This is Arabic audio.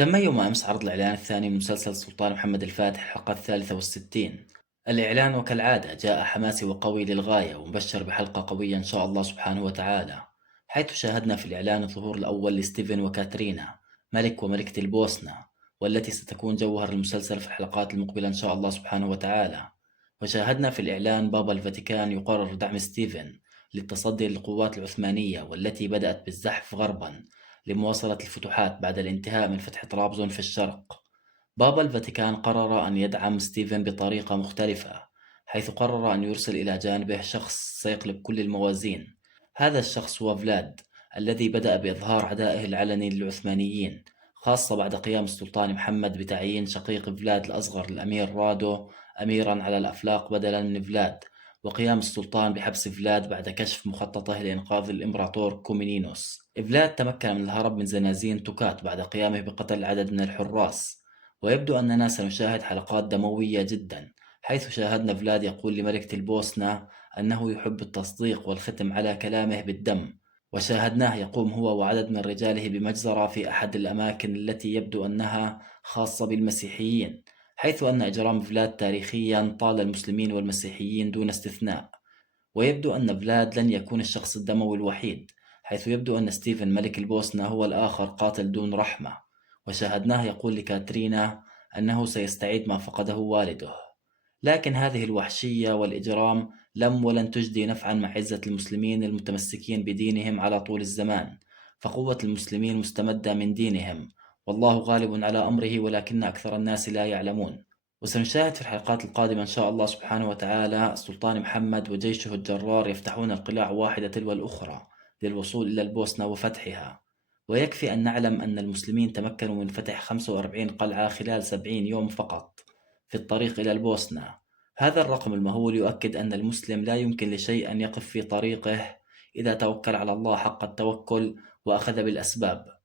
تم يوم أمس عرض الإعلان الثاني من مسلسل سلطان محمد الفاتح الحلقة 63. الإعلان وكالعادة جاء حماسي وقوي للغاية ومبشر بحلقة قوية إن شاء الله سبحانه وتعالى، حيث شاهدنا في الإعلان الظهور الأول لستيفن وكاترينا ملك وملكة البوسنة، والتي ستكون جوهر المسلسل في الحلقات المقبلة إن شاء الله سبحانه وتعالى. وشاهدنا في الإعلان بابا الفاتيكان يقرر دعم ستيفن للتصدي للقوات العثمانية والتي بدأت بالزحف غربا لمواصلة الفتوحات بعد الانتهاء من فتح طرابزون في الشرق. بابا الفاتيكان قرر أن يدعم ستيفن بطريقة مختلفة، حيث قرر أن يرسل إلى جانبه شخص سيقلب كل الموازين. هذا الشخص هو فلاد، الذي بدأ بإظهار عدائه العلني للعثمانيين، خاصة بعد قيام السلطان محمد بتعيين شقيق فلاد الأصغر الأمير رادو أميرا على الأفلاق بدلا من فلاد، وقيام السلطان بحبس فلاد بعد كشف مخططه لإنقاذ الإمبراطور كومينينوس. فلاد تمكن من الهرب من زنازين توكات بعد قيامه بقتل عدد من الحراس، ويبدو أننا سنشاهد حلقات دموية جدا، حيث شاهدنا فلاد يقول لملكة البوسنة أنه يحب التصديق والختم على كلامه بالدم، وشاهدناه يقوم هو وعدد من رجاله بمجزرة في أحد الأماكن التي يبدو أنها خاصة بالمسيحيين، حيث أن إجرام فلاد تاريخيا طال المسلمين والمسيحيين دون استثناء. ويبدو أن فلاد لن يكون الشخص الدموي الوحيد، حيث يبدو أن ستيفن ملك البوسنة هو الآخر قاتل دون رحمة، وشاهدناه يقول لكاترينا أنه سيستعيد ما فقده والده. لكن هذه الوحشية والإجرام لم ولن تجدي نفعا مع عزة المسلمين المتمسكين بدينهم على طول الزمان، فقوة المسلمين مستمدة من دينهم، والله غالب على أمره ولكن أكثر الناس لا يعلمون. وسنشاهد في الحلقات القادمة إن شاء الله سبحانه وتعالى السلطان محمد وجيشه الجرار يفتحون القلاع واحدة تلو الأخرى للوصول إلى البوسنة وفتحها. ويكفي أن نعلم أن المسلمين تمكنوا من فتح 45 قلعة خلال 70 يوم فقط في الطريق إلى البوسنة. هذا الرقم المهول يؤكد أن المسلم لا يمكن لشيء أن يقف في طريقه إذا توكل على الله حق التوكل وأخذ بالأسباب.